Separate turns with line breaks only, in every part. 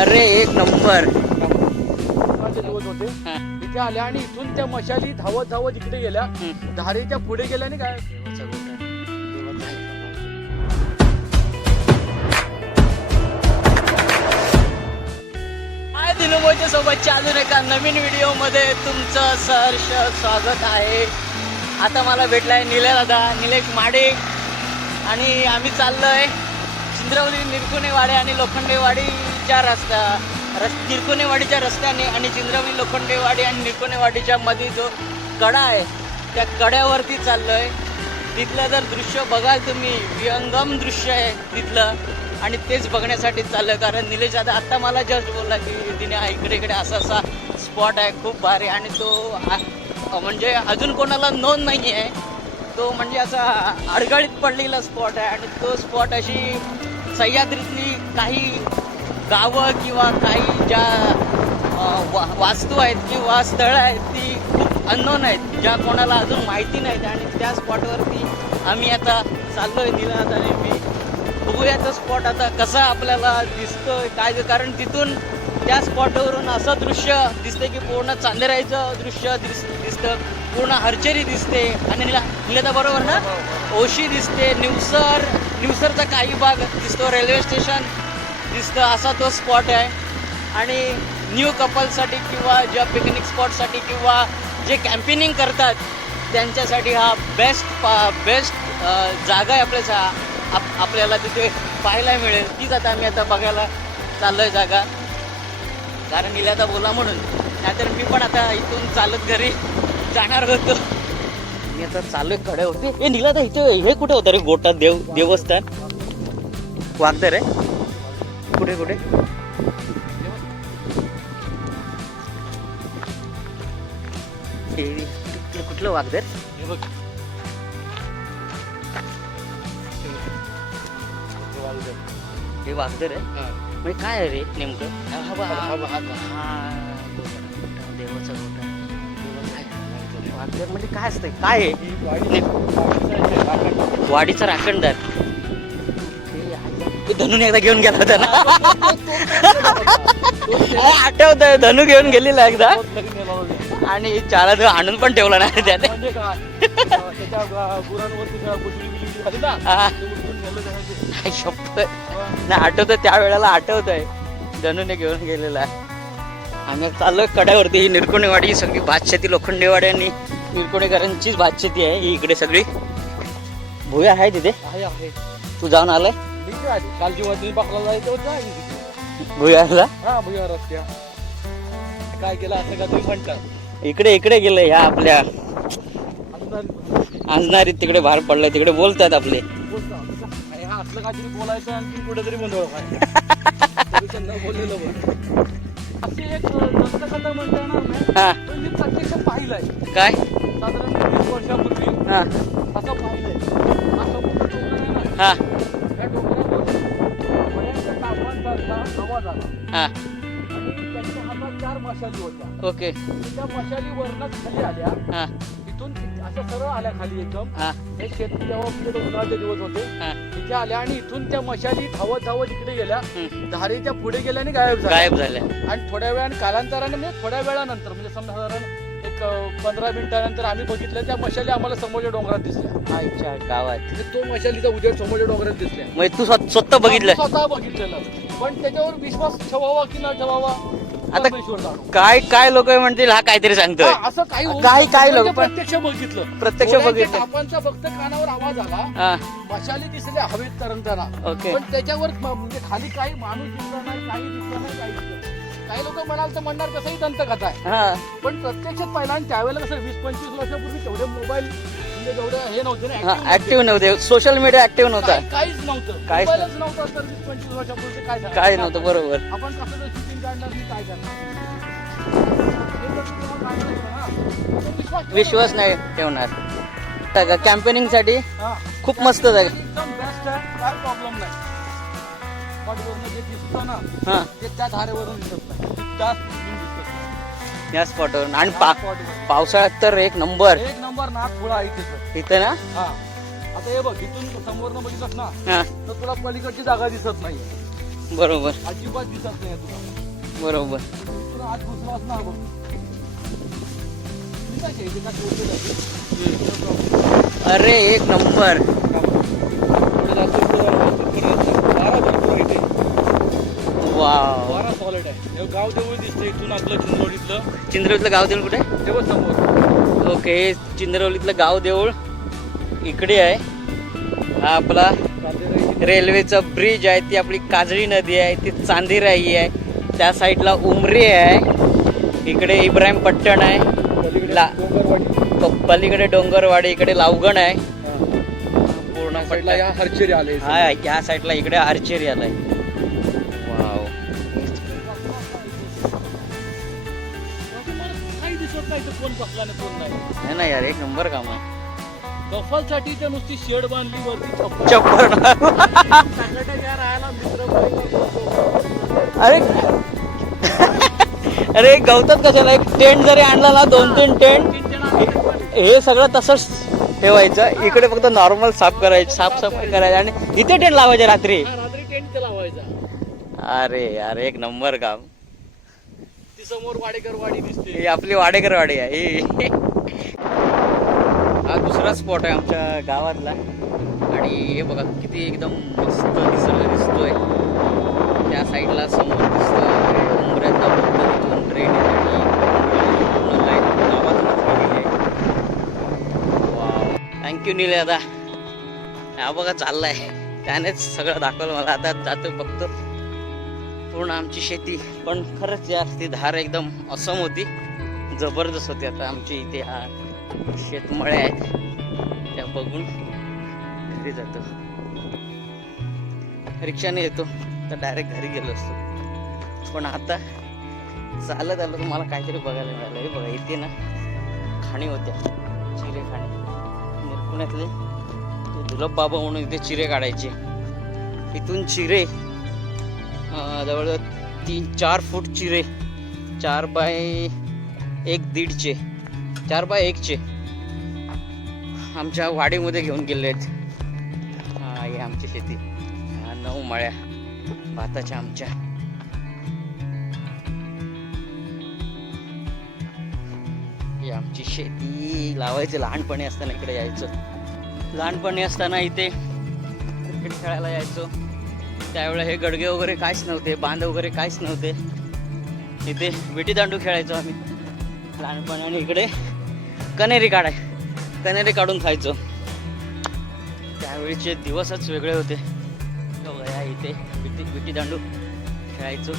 अरे एक नंबर.
दिवस होते
हा.
इथे आल्या आणि इथून त्या मशाली धावत धावत इकडे गेल्या.
हम्म.
धारेच्या पुढे गेल्या आणि काय?
हाय दिनुभाऊच्या सोबतच्या अजून एका नवीन व्हिडिओमध्ये तुमचं सहर्ष स्वागत आहे. आता मला भेटलाय निलेश दादा निलेश माडे. आणि आम्ही चाललोय. चिंद्रवली निरकुणेवाडी आणि लोखंडेवाडीच्या रस्ता रस् निरकुणेवाडीच्या रस्त्याने आणि चिंद्रवली लोखंडेवाडी आणि निरकुणेवाडीच्या मध्ये जो कडा आहे त्या कड्यावरती चाललोय. तिथलं जर दृश्य बघाल तुम्ही विहंगम दृश्य आहे तिथलं. आणि तेच बघण्यासाठी चाललं कारण निलेश दादा आत्ता मला जस्ट बोलला की तिने इकडे इकडे असा असा स्पॉट आहे खूप भारी. आणि तो म्हणजे अजून कोणाला नोंद नाही आहे तो म्हणजे असा अडगळीत पडलेला स्पॉट आहे आणि तो स्पॉट अशी सह्याद्रीतली काही गावं किंवा काही ज्या वा वास्तू आहेत किंवा स्थळं आहेत ती खूप अननोन आहेत ज्या कोणाला अजून माहिती नाहीत आणि त्या स्पॉटवरती आम्ही आता चाललोय निलात आणि मी. बघूया तो स्पॉट आता कसा आपल्याला दिसतोय काय कारण तिथून त्या स्पॉटवरून असं दृश्य दिसते की पूर्ण चांदेराईचं दृश्य दिस दिसतं पूर्ण हरचेरी दिसते आणि निला बरोबर ना? ओशी दिसते निवसर निवसरचा काही भाग दिसतो रेल्वे स्टेशन दिसतं असा तो स्पॉट आहे. आणि न्यू कपलसाठी किंवा ज्या पिकनिक स्पॉटसाठी किंवा जे कॅम्पेनिंग करतात त्यांच्यासाठी हा बेस्ट पा बेस्ट जागा आहे आपल्या आप आपल्याला तिथे पाहायला मिळेल. तीच आता आम्ही आता बघायला चाललो आहे जागा. कारण हिला आता बोला म्हणून. नाहीतर मी पण आता इथून चालत घरी जाणार होतो. मी आता चालू कडे होते. हे निला इथे हे कुठे होतं रे? गोटा देव देवस्थान? वागदर आहे कुठे कुठे हे कुठलं- वागदर
हे.
हे वागदर आहे?
हा.
म्हणजे काय आहे रे नेमकं?
हा, हा, हा, हा, हा.
हा, देवाचा गोटा वागदर म्हणजे काय असतंय? काय आहे?
वाडी- वाडीचं
राखणदार. धनून एकदा घेऊन गेला होता ना. आठवत धनू घेऊन गेलेला एकदा. आणि चारा तो आणून पण ठेवला नाही त्याने. नाही आठवत त्या वेळेला आठवत आहे धनूने घेऊन गेलेला आहे. आम्ही चाललोय कड्यावरती. ही निरकोणीवाडी ही सगळी भातशेती लोखंडेवाडी आणि निरकोणीकरांचीच भातशेती आहे. ही इकडे सगळी. भुया आहे तिथे. तू जाऊन आलाय?
कालची वाजली बाकला जायचं होतं तिथे.
भुयाला
हा भुया रस्त्या काय केलं असं का तुम्ही म्हणतात
इकडे इकडे गेले ह्या आपल्या. अंजनारीत तिकडे बाहेर पडलंय तिकडे बोलतात आपले.
बोलतो. आणि हा असलं काहीतरी बोलायचं आणखी कुठेतरी गोंधळ व्हायचा. न बोललेलं बरं. असे एक दंतकथा म्हणता येणार नाही
हा.
पण मी प्रत्यक्ष पाहिलंय.
काय?
साधारण वीस वर्षापूर्वी
हा.
असं पाहिलंय. असं ना.
हा.
तापमानचा आवाज आला.
हा.
आणि त्यांच्या हातात चार मशाली होत्या.
ओके.
त्या मशाली वरनच खाली आल्या.
हा.
तिथून असं सरळ आल्या खाली एकदम.
हा.
हे शेती उन्हाळ्याचे दिवस होते
हा.
तिथे आल्या आणि इथून त्या मशाली धावत धावत इकडे गेल्या.
हम्म.
धारेच्या पुढे गेल्या आणि गायब झाल्या.
गायब झाल्या.
आणि थोड्या वेळाने कालांतराने म्हणजे थोड्या वेळानंतर म्हणजे समजा साधारण एक अं, पंधरा मिनिटानंतर आम्ही बघितलं त्या मशाली आम्हाला समोरच्या डोंगरात दिसल्या.
अच्छा गावात.
म्हणजे तो मशालीचा उजेड समोरच्या डोंगरात दिसल्या.
म्हणजे तू स्वत- स्वतः बघितलं.
स्वतः बघितलेलं. पण त्याच्यावर विश्वास ठेवावा की न ठेवावा
आता
परमेश्वर जाणो.
काय काय लोक म्हणतील हा काहीतरी सांगतोय
हा, असं काही होऊ
काही-
शकतं.
काही
म्हणजे
लोकं पण-
प्रत्यक्ष बघितलं
प्रत्यक्ष बघितलं.
तापांचा फक्त कानावर आवाज आला
हा
मशाली दिसल्या हवेत तरंगताना
ओके
पण त्याच्यावर म- म्हणजे खाली काही माणूस दिसला नाही काही दिसलं नाही काही दिसलं नाही. काही लोक म्हणाल तर म्हणणार कसंही दंतकथा आहे
हा
पण प्रत्यक्षात पाहिलं आणि त्यावेळेला कसं वीस पंचवीस वर्षापूर्वी तेवढे मोबाईल म्हणजे जेवढे हे नव्हते ना.
ऍक्टिव्ह नव्हते. सोशल मीडिया ऍक्टिव्ह नव्हता.
काही- काहीच नव्हतं.
काहीच
मोबाईलच नव्हता. तर वीस पंचवीस वर्षापूर्वी काय झालं?
काय नव्हतं बरोबर.
आपण कसं तर शूटिंग काढणार मी काय करणार? हे लोकं तेव्हा काढायला गेलं ना. आपण विश्वास
नाही ठेवणार. कॅम्पेनिंगसाठी
हा.
खूप मस्त जागा
एकदम बेस्ट आहे काय प्रॉब्लेम नाही. पाठीवरनं जे दिसतं ना
हा.
ते त्या धारेवरून दिसत नाही. जास्त.
या स्पॉटवर आणि पा. पावसाळ्यात तर एक नंबर
एक नंबर नाथ खुळा आहे तिथं.
इथं ना?
हा. आता हे बघ इथून समोरनं बघितलंस ना
हा.
तर तुला पलीकडची जागा दिसत नाही.
बरोबर.
अजिबात दिसत नाही तुला.
बरोबर.
तुला आत घुसलास ना बघ.
अरे एक नंबर वाव
बारा सॉलिड आहे. हे गाव दिसतं इथून आपलं
चिंद्रवलीतलं गाव देऊळ कुठे?
तेव्हा समोर.
ओके चिंद्रवलीतलं गाव देऊळ इकडे आहे. हा आपला रेल्वेचा ब्रिज आहे ती आपली काजळी नदी आहे ती चांदेराई आहे. त्या साईडला उमरी आहे. इकडे इब्राहिम पट्टण आहे.
पलीकडे
ला- प- पलीकडे डोंगरवाडी इकडे लावगण आहे. पूर्ण पट्टा
या हरचेरी आले
हा या साईडला इकडे आर्चेरी आलाय.
दिसत नाही तर कोण बसला ना कोण नाही?
नाही ना यार एक नंबर काम आहे.
गफलसाठी तर नुसती शेड बांधली वरती छप्पर
चप्पल
टाकाटाक राहायला मित्र
अरे अरे गवतात कशाला? एक टेंट जरी आणला ना दोन तीन टेंट हे सगळं तसंच ठेवायचं. इकडे फक्त नॉर्मल साफ करायचं साफसफाई करायची आणि इथे टेंट लावायचे रात्री.
रात्री टेंट लावायचा.
अरे यार एक नंबर काम.
ती समोर वाडेकर वाडी दिसते.
ही आपली वाडेकर वाडी आहे. ही. हा दुसरा स्पॉट आहे आमच्या गावातला. आणि हे बघा किती एकदम मस्त निसर्ग दिसतोय. त्या साईडला समोर दिसतोय. उमऱ्यातला बुद्ध तिथून ट्रेन येते. आणि पूर्ण लाईन गावातूनच गेलेली आहे वाव थँक्यू निले दादा हा बघा चाललाय. त्यानेच सगळं दाखवलं मला. आता जातो बघतो पूर्ण आमची शेती पण खरंच यार ती धार एकदम असम होती. जबरदस्त होती आता आमची इथे हा शेतमळे आहेत. त्या बघून घरी जातो. रिक्षाने येतो तर डायरेक्ट घरी गेलो असतो. पण आता चालत आलो तर मला काहीतरी बघायला मिळालं. हे बघा इथे ना खाणी होत्या. चिरे खाणी. पुण्यातले ते दुर्लभ बाबा म्हणून इथे चिरे काढायचे. इथून चिरे जवळजवळ तीन चार फूट चिरे चार बाय एक दीडचे चार बाय एकचे आमच्या वाडीमध्ये घेऊन गेले आहेत. हे ही आमची शेती. नऊ मळ्या भाताच्या आमच्या. ही आमची शेती. लावायची लहानपणी असताना इकडे यायचं. लहानपणी असताना इथे क्रिकेट खेळायला यायचो. त्यावेळेला हे गडगे वगैरे काहीच नव्हते बांध वगैरे काहीच नव्हते. इथे विटी दांडू खेळायचो आम्ही. लहानपणाने आणि इकडे कनेरी काढाय कनेरी काढून खायचो. त्यावेळीचे दिवसच वेगळे होते. बघा या इथे विटी विटी दांडू खेळायचो.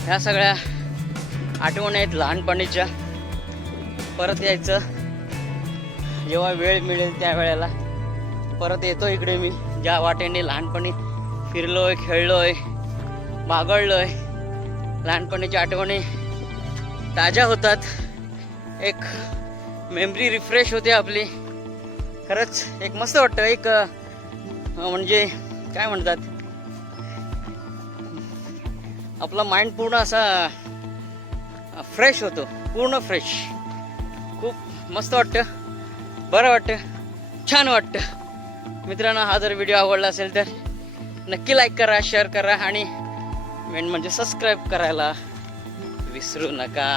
ह्या सगळ्या आठवणी आहेत लहानपणीच्या. परत यायचं. जेव्हा वेळ मिळेल त्या वेळेला परत येतो इकडे मी ज्या वाटेने लहानपणी फिरलोय खेळलोय बागडलोय लहानपणीच्या आठवणी ताज्या होतात. एक मेमरी रिफ्रेश होते आपली. खरंच एक मस्त वाटतं. एक म्हणजे काय म्हणतात? आपला माइंड पूर्ण असा फ्रेश होतो. पूर्ण फ्रेश खूप मस्त वाटतं. बरं वाटतं. छान वाटतं. मित्रांनो हा जर व्हिडिओ आवडला असेल तर नक्की लाईक करा शेअर करा आणि मेन म्हणजे सबस्क्राईब करायला विसरू नका.